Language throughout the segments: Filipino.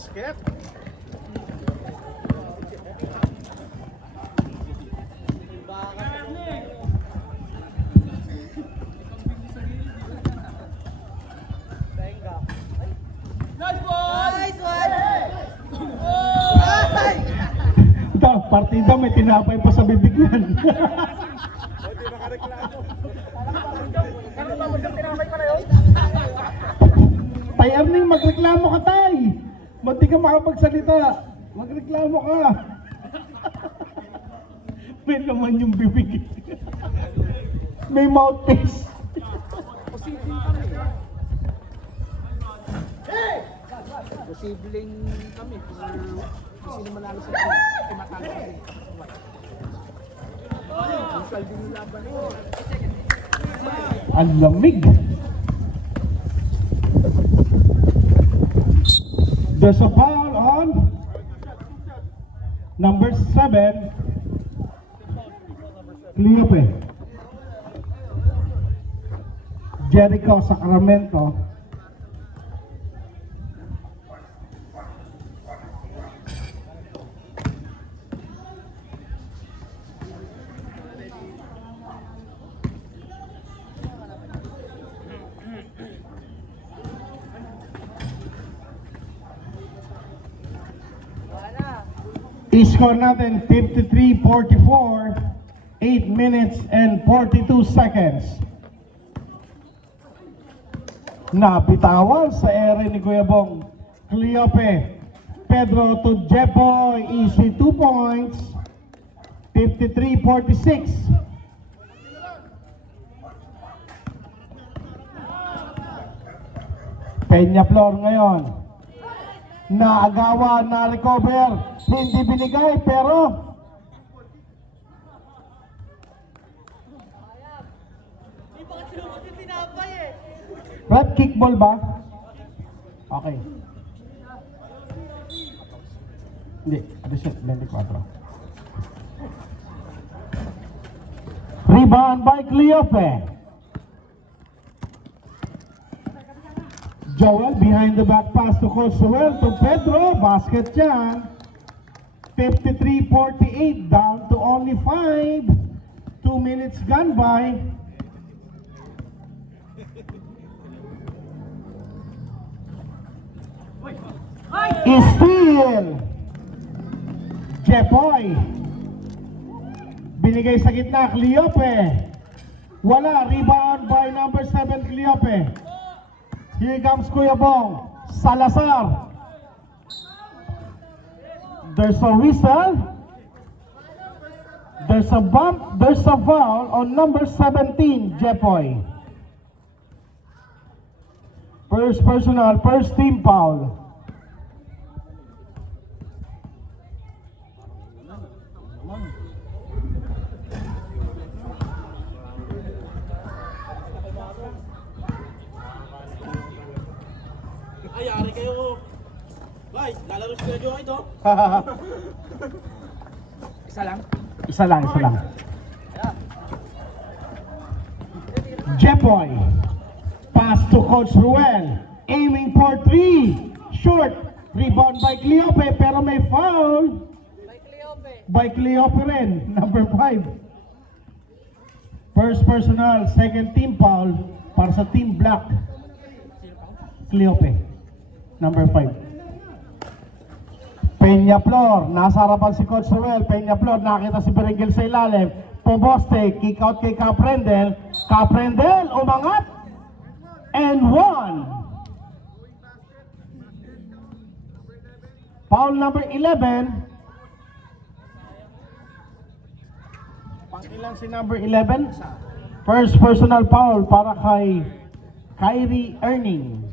basket. Partida may tinapay pa sa bibig yan. Hindi makareklamo. Ano ba tinapay pa na yun? Tay Erning, magreklamo ka tay. Mati ka makapagsalita. Magreklamo ka. May naman yung bibig. May mouthpiece. Posibleng kami kung sino manalo sa team ay matalo kami. Ang saldi ng laban ko. Ang lamig. There's a foul on number 7, Cleope. Jericho Sacramento. I-score natin 53-44, 8 minutes and 42 seconds. Napitawan sa ere ni Kuya Bong. Cleope Pedro to Jepoy, easy 2 points, 53-46. Peñaflor ngayon. Naagawa, na-recover, hindi binigay, pero Brad, kickball ba? Okay. Hindi, reset, 24. Rebound by Cleope. Joel behind the back pass to Coach Joel to Pedro. Basket yan. 53-48, down to only 5. 2 minutes gone by. Steal. Jepoy. Binigay sa gitna, Cleope. Wala, rebound by number 7, Cleope. Here comes Kuya Bong. Salazar. There's a whistle. There's a bump. There's a foul on number 17, Jepoy. First personal, first team foul. Ay, ari kayo. Bay, lalaro si Kuya Joe ito. Isa lang? Isa lang, isa lang. Jepoy. Pass to Coach Ruel. Aiming for 3. Short. Rebound by Cleope, pero may foul. By Cleope rin. Number 5. First personal, second team foul para sa team black. Cleope. Number 5. Peñaflor, nasa harapan si Coach Ruel. Peñaflor, nakita si Berenguel sa ilalim. Pumoste, kick out kay Caprendel. Caprendel, umangat. And 1. Foul number 11. Pangilan si number 11? First personal foul para kay Kyrie Erning.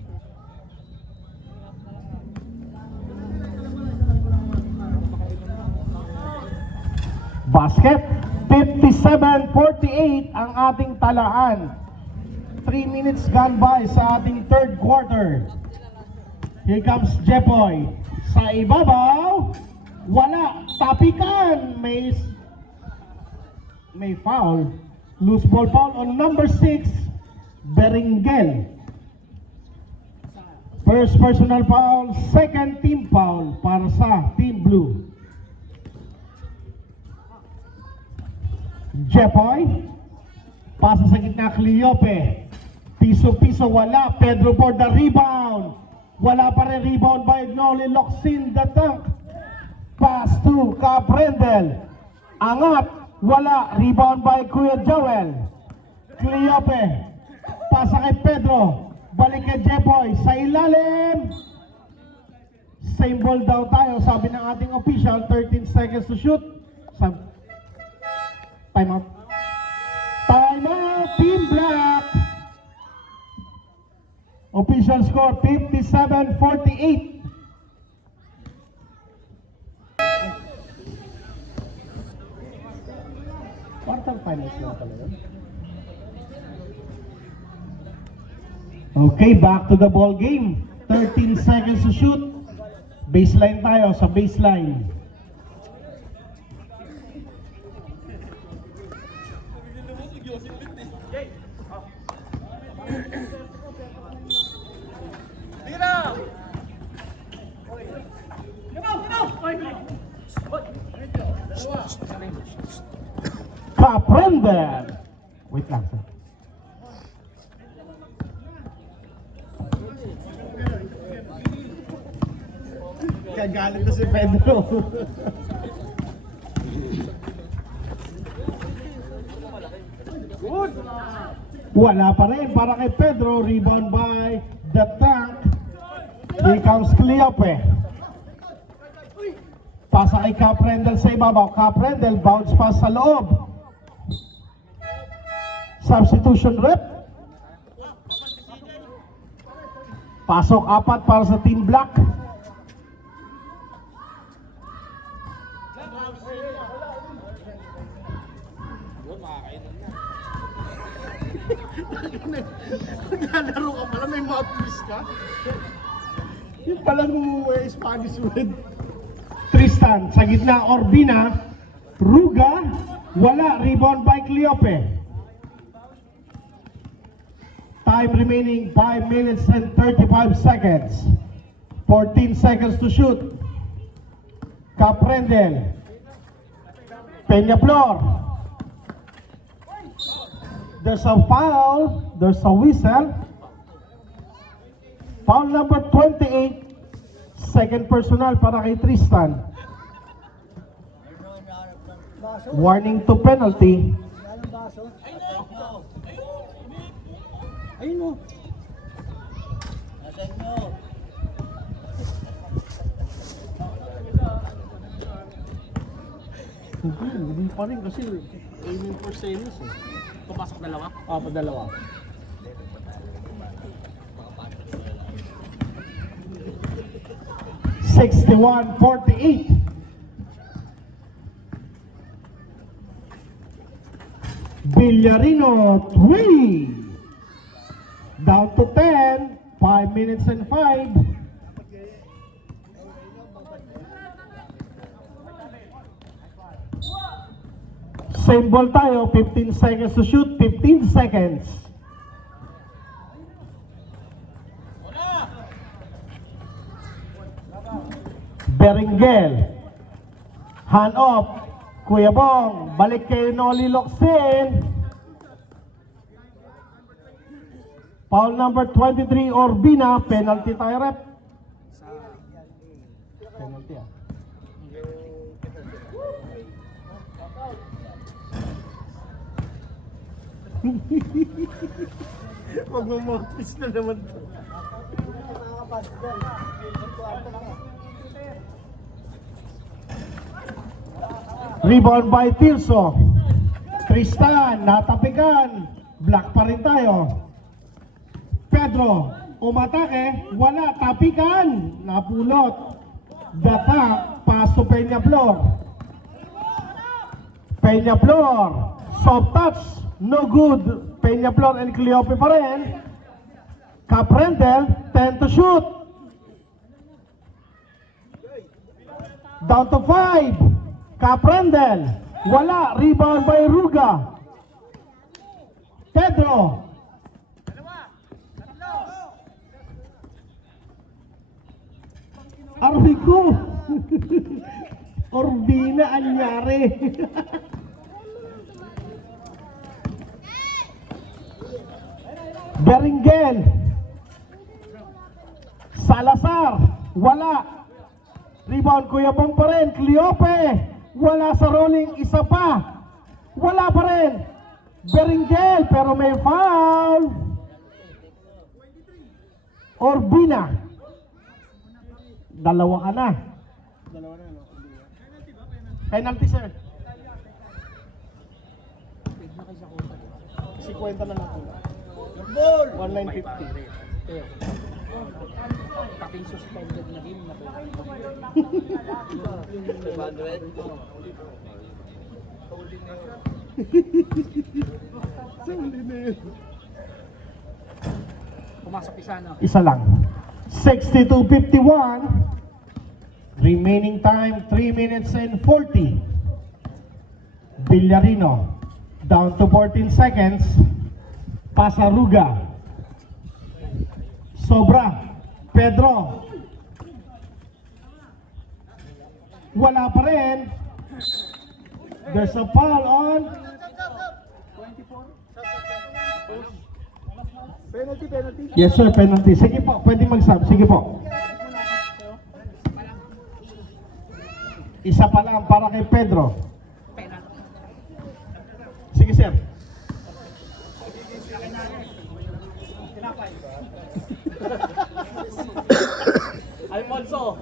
Basket, 57-48 ang ating talaan. 3 minutes gone by sa ating third quarter. Here comes Jepoy. Sa ibabaw, wala. Tapikan. May foul. Loose ball foul on number 6, Berenguel. First personal foul, second team foul para sa Team Blue. Jepoy, pasa sa gitna, Cleope. Piso-piso, wala. Pedro for the rebound. Wala pa rin rebound by Noli Locsin, the tank. Pass to Caprendel. Angat, wala. Rebound by Kuya Joel. Cleope, pasa kay Pedro. Balik kay Jepoy, sa ilalim. Same ball daw tayo, sabi ng ating official, 13 seconds to shoot. Time out. Time out, Team Black. Official score, 57-48. Quarter finals na pala yun. Okay, back to the ball game. 13 seconds to shoot. Baseline tayo sa baseline. Caprendel. Wait lang, sir. Kagalit na si Pedro. Good. Wala pa rin para kay Pedro. Rebound by the tank. Here comes Cleope. Pasa kay Caprendel sa ibabaw. Caprendel bounce pass sa loob. Substitution rep. Pasok apat para sa Team Black. Naglalaro ka pala, may mouthpiece ka. Yung pala mo Spanish word. Tristan, sa gitna, Orbina. Ruga, wala. Rebound by Cleope. Time remaining 5 minutes and 35 seconds. 14 seconds to shoot. Caprendel. Peñaflor. There's a foul. There's a whistle. Foul number 28. Second personal para kay Tristan. Warning to penalty. Ayun mo. Hindi pa rin kasi aiming for semis eh. Papasok dalawa? Ah, padalawa. (61-48). Villarino 3. Down to 10. 5 minutes and 5. Same ball tayo. 15 seconds to shoot. 15 seconds. Beringel. Hand off. Kuya Bong. Balik kay Noli Locsin. Foul number 23, Orbina. Penalty tayo, rep. Penalty ah. Mag-mouthpiece na naman to. Rebound by Tirso. Tristan, natapikan. Black pa rin tayo. Pedro, umatake. Wala, tapikan. Napulot. Data, pass to Peñaflor. Peñaflor. Soft touch. No good. Peñaflor and Cleope pa rin. Caprendel, 10 to shoot. Down to 5. Caprendel, wala. Rebound by Ruga. Pedro. Aroy ko! Orbina, anyari! Beringel! Salazar! Wala! Rebound, Kuya Bong pa rin. Cleope! Wala sa rolling, isa pa! Wala pa rin! Beringel, pero may foul! Orbina! Dalawa ka na. Dalawa na, no? Penalty, sir. Pwede na kayo sa kota. Si kwenta na lang po. Ball! 1950. Kaping suspended na game na po. Pumasok isa, no? Isa lang. 62-51. Remaining time, 3 minutes and 40. Villarino. Down to 14 seconds. Pasaruga. Sobra. Pedro. Wala pa rin. There's a foul on. Penalty. Yes sir, penalty. Sige po, pwede mag-sub. Sige po. Isa pa lang para kay Pedro. Sige sir. Alfonso.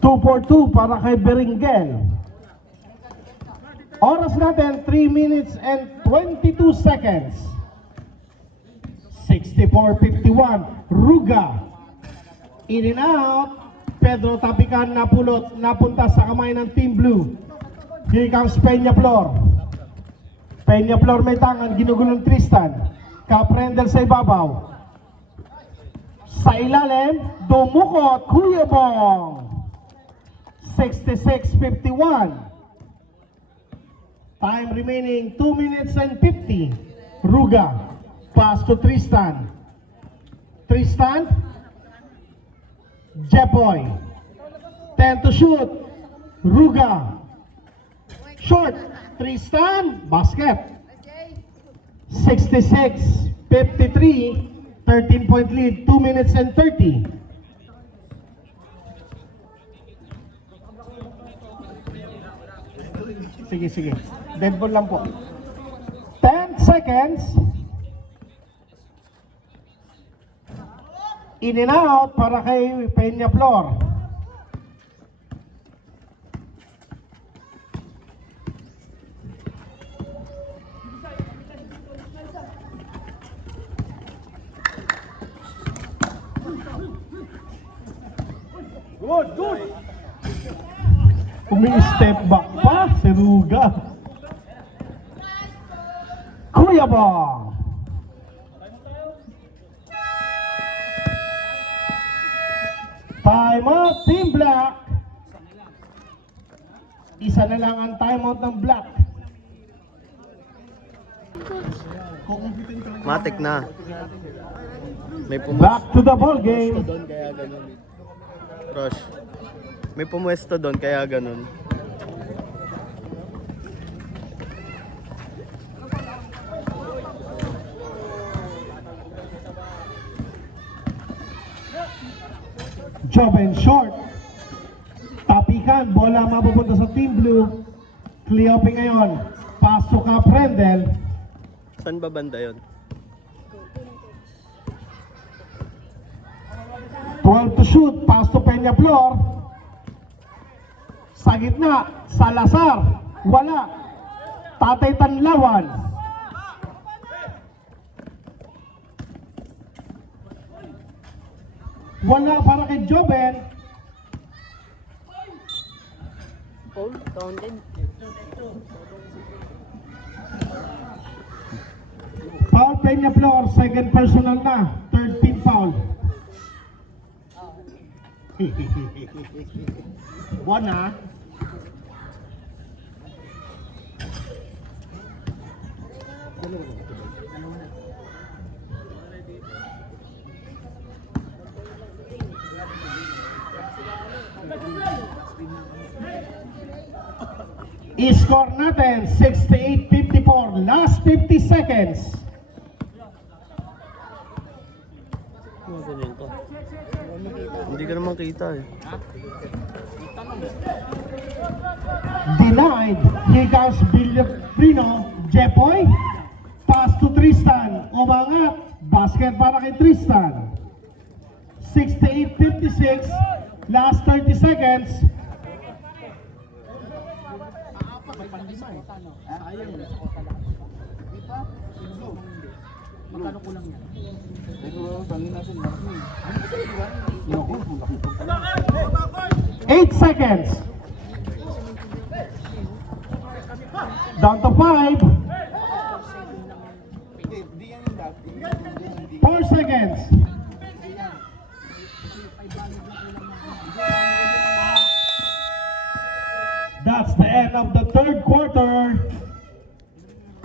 2-4-2 para kay Beringel. Oras natin, 3 minutes and 22 seconds. 64-51. Ruga. In and out. Pedro Tapican napulot, napunta sa kamay ng Team Blue. Here comes Peñaflor. Peñaflor may tangan, ginugulong Tristan. Caprendel sa ibabaw. Sa ilalim, dumukot, Kuya Bong. 66-51. Time remaining 2 minutes and 50. Ruga. Pass to Tristan. Tristan. Jepoy. 10 to shoot. Ruga. Short. Tristan. Basket. 66-53. 13-point lead. 2 minutes and 30. Sige. Dead ball lang po. 10 seconds. In and out para kay Peñaflor. Good! Umi-step back pa si Ruga. Kuya Bong. Timeout, Team Black. Isa na lang ang timeout ng Black. Matik na. May Back to the ball game. doon kaya ganun. Rush. May pumuesto doon kaya ganun. Joven short. Tapikan, bola mapupunta sa Team Blue. Cleope ngayon. Pass to Caprendel. Saan ba banda yun? 12 to shoot. Pass to Peñaflor. Sa gitna, Salazar. Wala. Tatay Tanlawan. Wala para kay Joven. Foul, counted. Foul Peñaflor. Second personal na. Third team foul. Bon ha? I-score natin 68-54. Last 50 seconds. Ano ganyan ka? Hindi ka naman kita eh. Denied. Here comes Villaprino. Jepoy. Pass to Tristan. Umangat. Basket para kay Tristan. 68-56. Last 30 seconds. Sayang. Magkano kulang yan? 8 seconds. Down to 5. 4 seconds.